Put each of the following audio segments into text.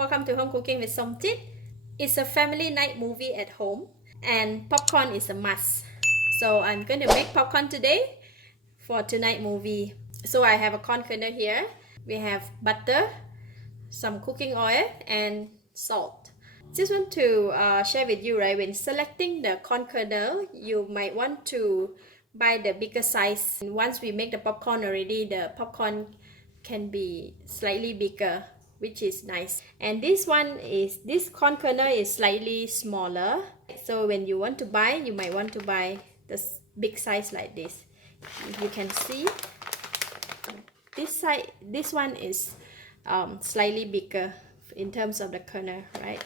Welcome to Home Cooking with Somjit. It's a family night movie at home and popcorn is a must. So I'm going to make popcorn today for tonight movie. So I have a corn kernel here. We have butter, some cooking oil and salt. Just want to share with you, right, when selecting the corn kernel, you might want to buy the bigger size. And once we make the popcorn already, the popcorn can be slightly bigger, which is nice. And this corn kernel is slightly smaller. So when you want to buy, you might want to buy this big size like this. If you can see, this one is slightly bigger in terms of the kernel, right?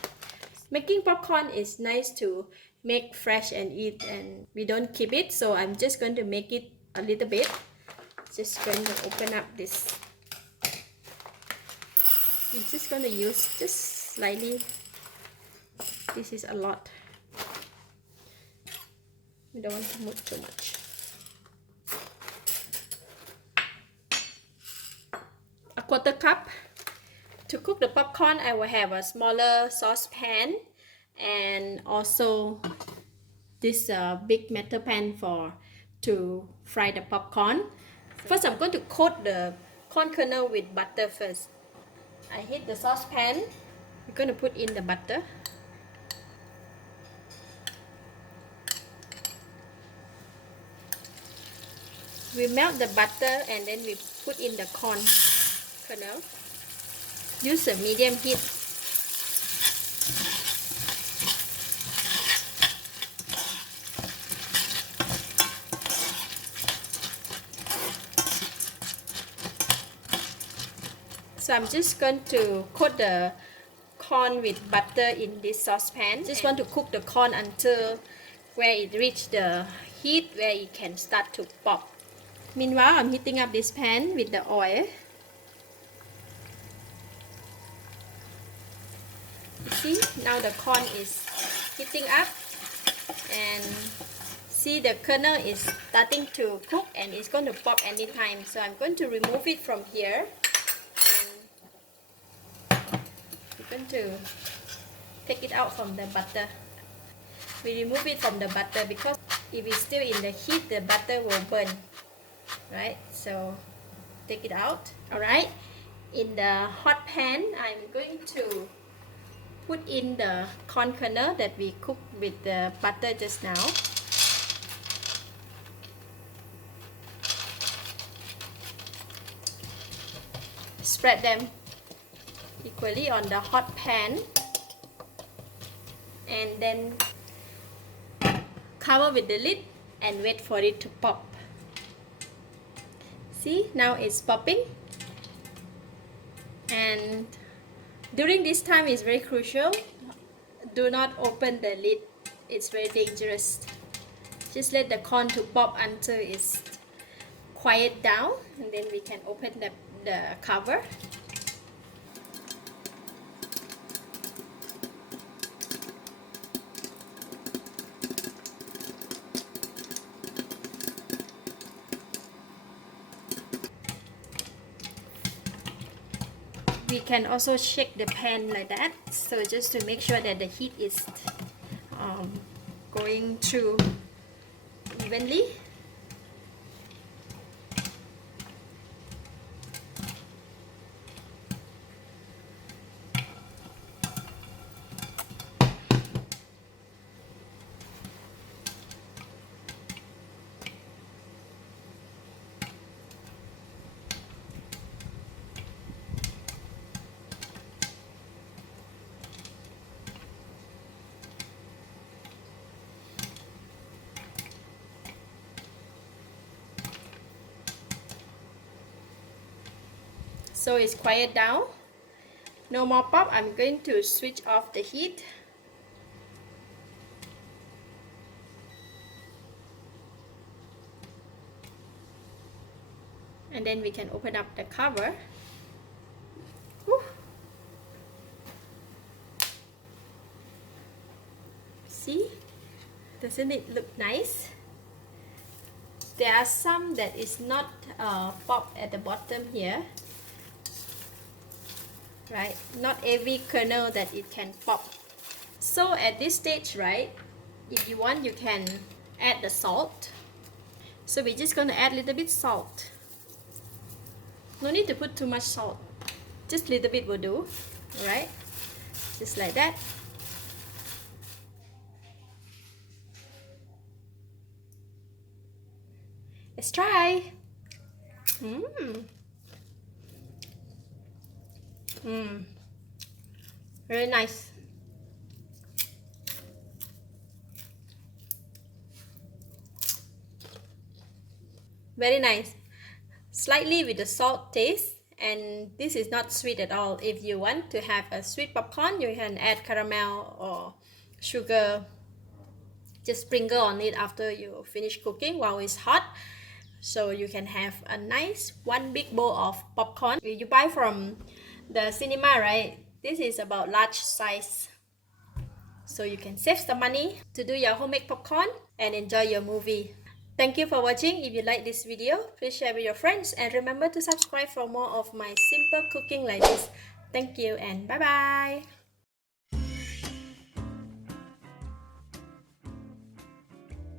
Making popcorn is nice to make fresh and eat, and we don't keep it, so I'm just going to make it a little bit. Just going to open up this. We're just going to use just slightly. This is a lot. We don't want to move too much. A quarter cup. To cook the popcorn, I will have a smaller saucepan and also this big metal pan to fry the popcorn. First, I'm going to coat the corn kernel with butter first. I heat the saucepan. We're going to put in the butter. We melt the butter and then we put in the corn kernel. Use a medium heat. So I'm just going to coat the corn with butter in this saucepan. Just want to cook the corn until where it reaches the heat where it can start to pop. Meanwhile, I'm heating up this pan with the oil. See, now the corn is heating up and see the kernel is starting to cook and it's going to pop anytime. So I'm going to remove it from here and we're going to take it out from the butter. We remove it from the butter because if it's still in the heat, the butter will burn, right? So take it out. Alright, in the hot pan, I'm going to put in the corn kernel that we cooked with the butter just now. Spread them equally on the hot pan and then cover with the lid and wait for it to pop. See, now it's popping, and during this time is very crucial. Do not open the lid. It's very dangerous. Just let the corn to pop until it's quiet down and then we can open the cover. We can also shake the pan like that, so just to make sure that the heat is going through evenly. So it's quiet down. No more pop. I'm going to switch off the heat. And then we can open up the cover. Whew. See? Doesn't it look nice? There are some that is not pop at the bottom here. right? Not every kernel that it can pop. So at this stage, right, if you want, you can add the salt. So we're just going to add a little bit salt. No need to put too much salt, just a little bit will do. Alright, just like that. Let's try. Very nice. Very nice. Slightly with the salt taste, and this is not sweet at all. If you want to have a sweet popcorn, you can add caramel or sugar. Just sprinkle on it after you finish cooking while it's hot. So you can have a nice one big bowl of popcorn. You buy from the cinema, right? This is about large size. So you can save some money to do your homemade popcorn and enjoy your movie. Thank you for watching. If you like this video, please share with your friends and remember to subscribe for more of my simple cooking like this. Thank you and bye bye.